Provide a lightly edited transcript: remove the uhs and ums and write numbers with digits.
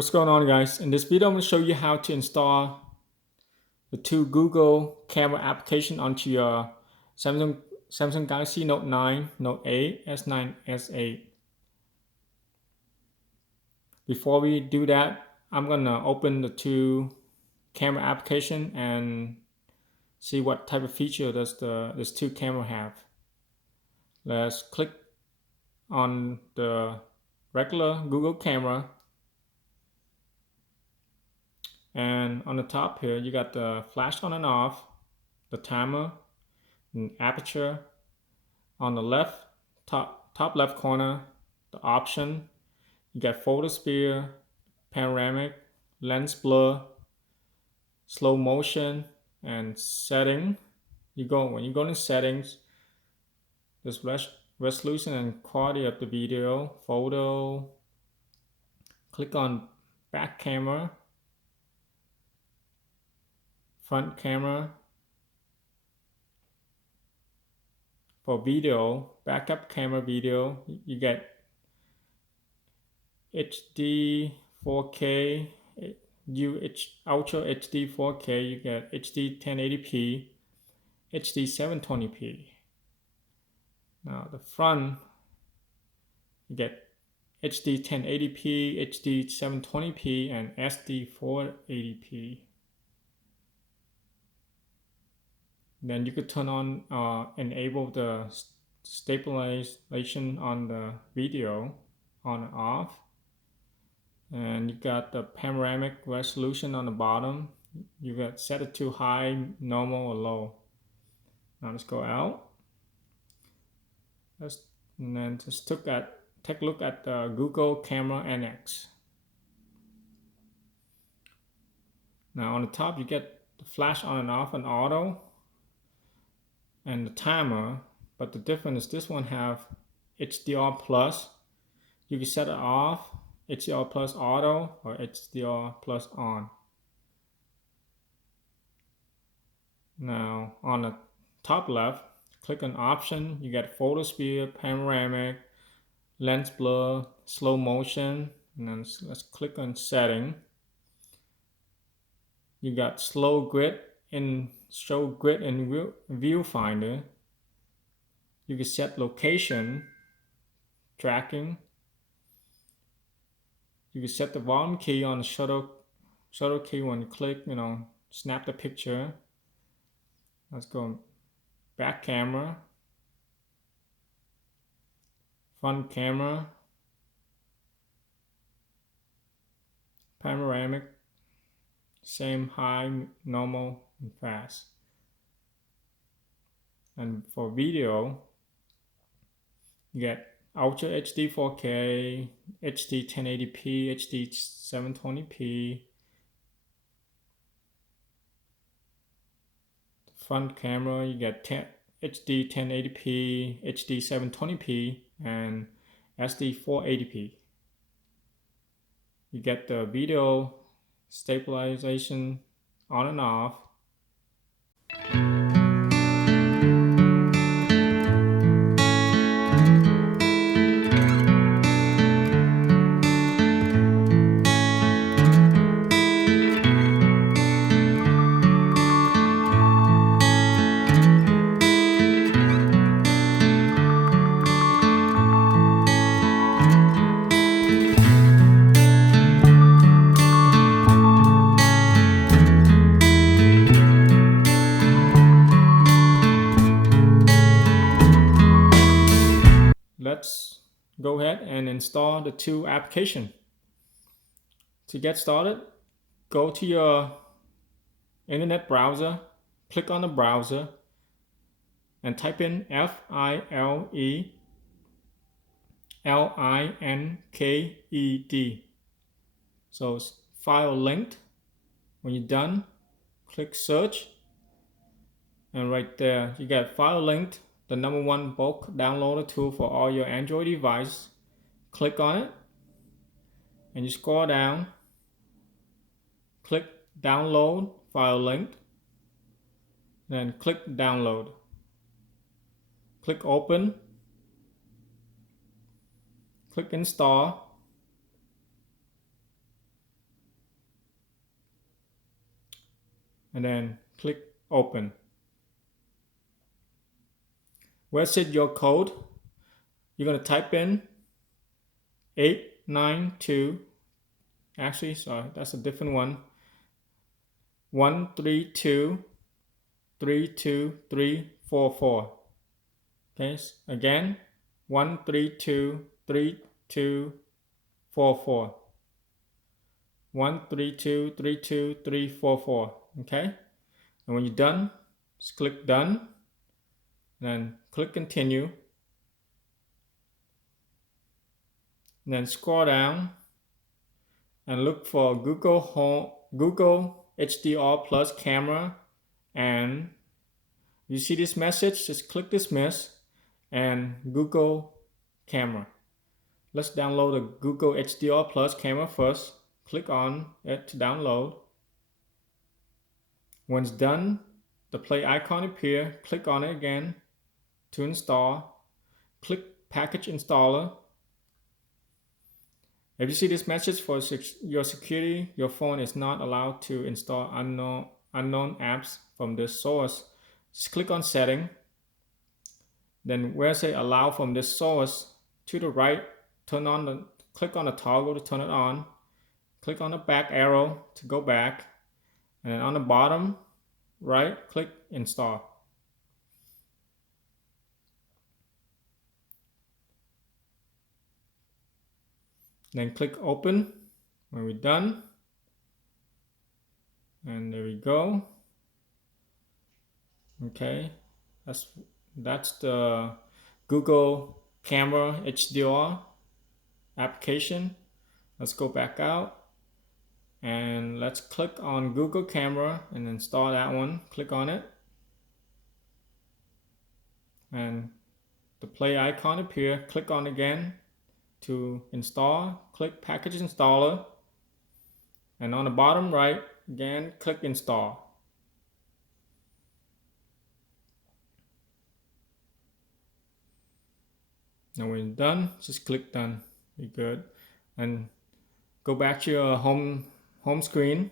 What's going on, guys? In this video I'm going to show you how to install the two Google camera application onto your Samsung Galaxy Note 9, Note 8, S9, S8. Before we do that, I'm going to open the two camera application and see what type of feature does this two camera have. Let's click on the regular Google camera. And on the top here, you got the flash on and off, the timer, and aperture. On the left, top left corner, the option. You got photo sphere, panoramic, lens blur, slow motion, and setting. When you go in settings, this resolution and quality of the video, photo. Click on back camera, front camera. For video, backup camera video, you get HD 4K, Ultra HD 4K, you get HD 1080p, HD 720p. Now the front, you get HD 1080p, HD 720p, and SD 480p. Then you could turn on, enable the stabilization on the video on and off. And you got the panoramic resolution on the bottom. You got set it to high, normal, or low. Now let's go out. And then just take a look at the Google Camera NX. Now on the top you get the flash on and off and auto, and the timer, but the difference is this one have HDR plus. You can set it off, HDR plus auto, or HDR plus on. Now on the top left, click on option, you get photo sphere, panoramic, lens blur, slow motion, and then let's click on setting. You got show grid in viewfinder. You can set location tracking. You can set the volume key on the shutter key when you click, snap the picture. Let's go back camera, front camera, panoramic, same high, normal, and fast. And for video, you get Ultra HD 4K, HD 1080p, HD 720p. Front camera, you get HD 1080p, HD 720p, and SD 480p. You get the video stabilization on and off. Let's go ahead and install the two applications. To get started, go to your internet browser, click on the browser, and type in Filelinked. So it's Filelinked. When you're done, click search, and right there you get Filelinked, the #1 bulk downloader tool for all your Android devices. Click on it and you scroll down, click download Filelinked, then click download, click open, click install, and then click open. Where it says your code, you're going to type in 892, actually sorry, that's a different one, 132 32344. Okay, again, 132 3244, 132 32344. Okay, and when you're done, just click done, then click continue, and then scroll down and look for Google HDR plus camera. And you see this message, just click dismiss and Google camera. Let's download the Google HDR plus camera first. Click on it to download. When it's done, the play icon appears. Click on it again to install. Click package installer. If you see this message for your security, your phone is not allowed to install unknown apps from this source. Just click on setting. Then where it say allow from this source, to the right, click on the toggle to turn it on. Click on the back arrow to go back. And then on the bottom right, click install. Then click open when we're done. And there we go. Okay, that's the Google Camera HDR application. Let's go back out and let's click on Google Camera and install that one. Click on it and the play icon appear. Click on again to install. Click package installer, and on the bottom right again click install. Now when you're done, just click done. Be good, and go back to your home screen